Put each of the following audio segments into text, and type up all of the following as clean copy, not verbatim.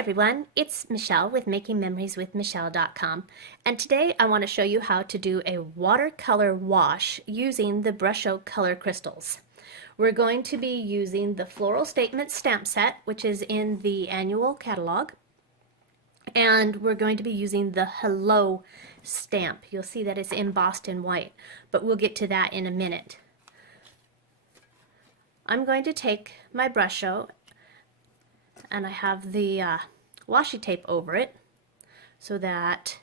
everyone, it's Michelle with MakingMemoriesWithMichelle.com, and today I want to show you how to do a watercolor wash using the Brusho color crystals. We're going to be using the Floral Statement stamp set, which is in the annual catalog, and we're going to be using the Hello stamp. You'll see that it's embossed in white, but we'll get to that in a minute. I'm going to take my Brusho, and I have the washi tape over it so that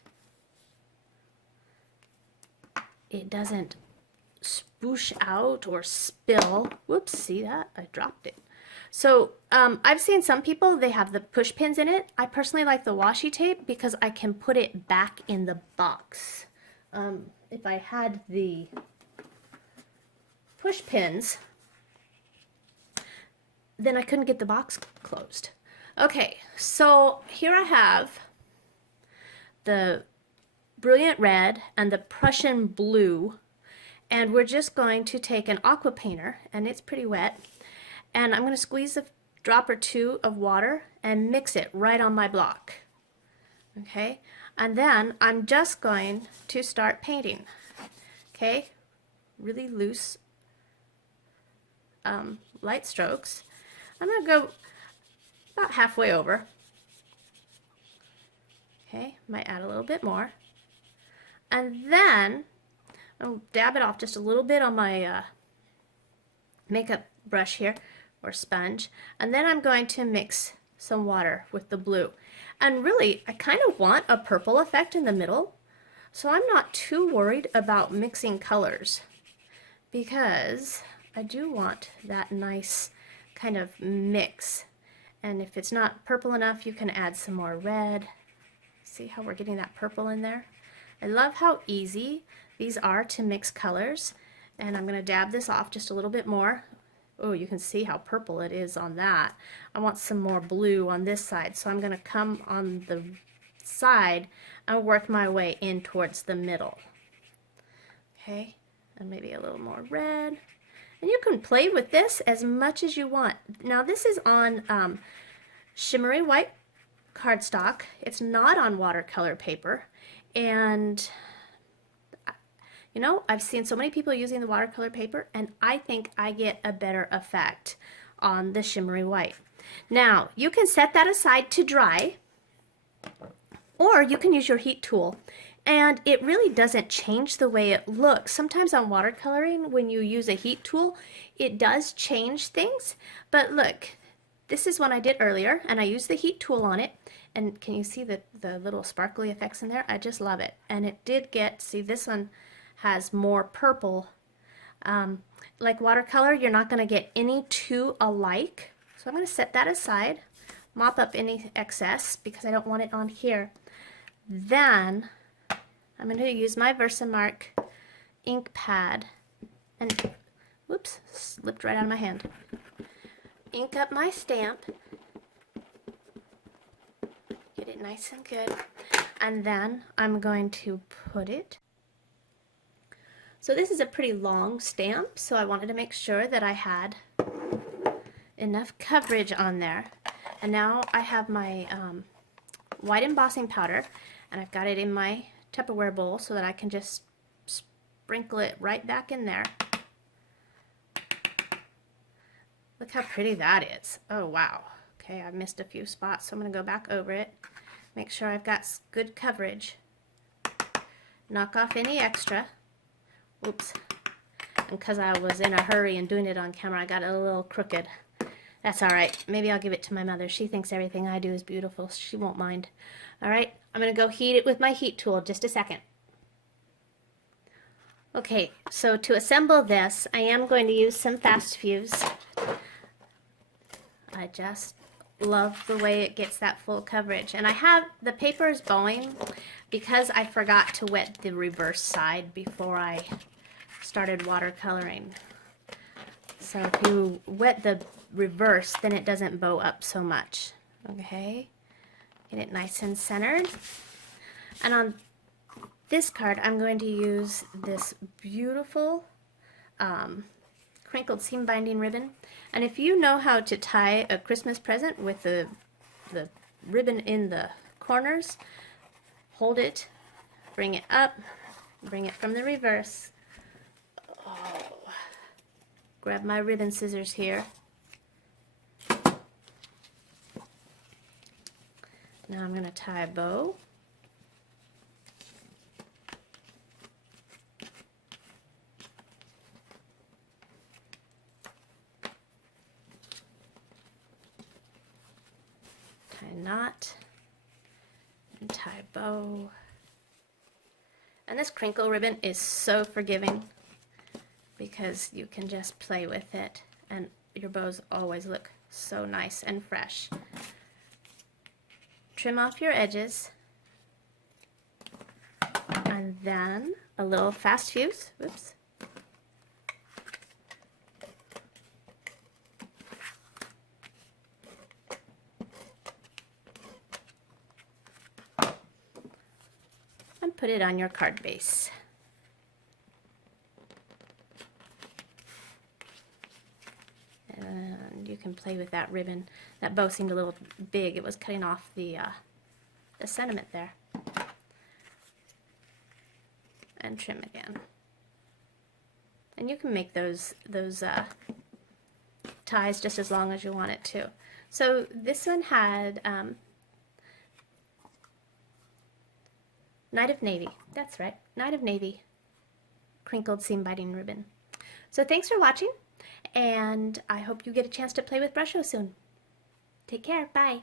it doesn't spoosh out or spill. Whoops, see that? I dropped it. So I've seen some people, they have the push pins in it. I personally like the washi tape because I can put it back in the box. If I had the push pins, then I couldn't get the box closed. Okay, so here I have the Brilliant Red and the Prussian Blue, and we're just going to take an aqua painter, and it's pretty wet, and I'm going to squeeze a drop or two of water and mix it right on my block. Okay, and then I'm just going to start painting. Okay, really loose light strokes. I'm going to go about halfway over. Okay, might add a little bit more. And then I'll dab it off just a little bit on my makeup brush here, or sponge. And then I'm going to mix some water with the blue. And really, I kind of want a purple effect in the middle, so I'm not too worried about mixing colors, because I do want that nice kind of mix. And if it's not purple enough, you can add some more red. See how we're getting that purple in there? I love how easy these are to mix colors. And I'm going to dab this off just a little bit more. Oh, you can see how purple it is on that. I want some more blue on this side, so I'm going to come on the side and work my way in towards the middle. Okay, and maybe a little more red. And you can play with this as much as you want. Now this is on shimmery white cardstock. It's not on watercolor paper. And you know, I've seen so many people using the watercolor paper, and I think I get a better effect on the shimmery white. Now, you can set that aside to dry, or you can use your heat tool. And it really doesn't change the way it looks. Sometimes on watercoloring, when you use a heat tool, it does change things. But look, this is one I did earlier, and I used the heat tool on it. And can you see the little sparkly effects in there? I just love it. And it did get, see, this one has more purple. Like watercolor, you're not going to get any two alike. So I'm going to set that aside, mop up any excess because I don't want it on here. Then I'm going to use my Versamark ink pad and, whoops, slipped right out of my hand. Ink up my stamp, get it nice and good, and then I'm going to put it. So this is a pretty long stamp, so I wanted to make sure that I had enough coverage on there. And now I have my white embossing powder, and I've got it in my Tupperware bowl so that I can just sprinkle it right back in there. Look how pretty that is. Oh wow. Okay, I missed a few spots, so I'm going to go back over it. Make sure I've got good coverage. Knock off any extra. Oops. And because I was in a hurry and doing it on camera, I got it a little crooked. That's alright. Maybe I'll give it to my mother. She thinks everything I do is beautiful. She won't mind. Alright, I'm going to go heat it with my heat tool. Just a second. Okay, so to assemble this, I am going to use some fast fuse. I just love the way it gets that full coverage. And I have, the paper is bowing because I forgot to wet the reverse side before I started watercoloring. So if you wet the reverse, then it doesn't bow up so much. Okay, get it nice and centered. And on this card, I'm going to use this beautiful crinkled seam binding ribbon. And if you know how to tie a Christmas present with the ribbon in the corners, hold it, bring it up, bring it from the reverse. Oh. Grab my ribbon scissors here. Now I'm going to tie a bow. Tie a knot and tie a bow. And this crinkle ribbon is so forgiving because you can just play with it and your bows always look so nice and fresh. Trim off your edges and then a little fast fuse. Whoops. And put it on your card base. And you can play with that ribbon. That bow seemed a little big. It was cutting off the sentiment there. And trim again. And you can make those ties just as long as you want it to. So this one had Night of Navy. That's right, Night of Navy crinkled seam biting ribbon. So thanks for watching, and I hope you get a chance to play with Brusho soon. Take care. Bye.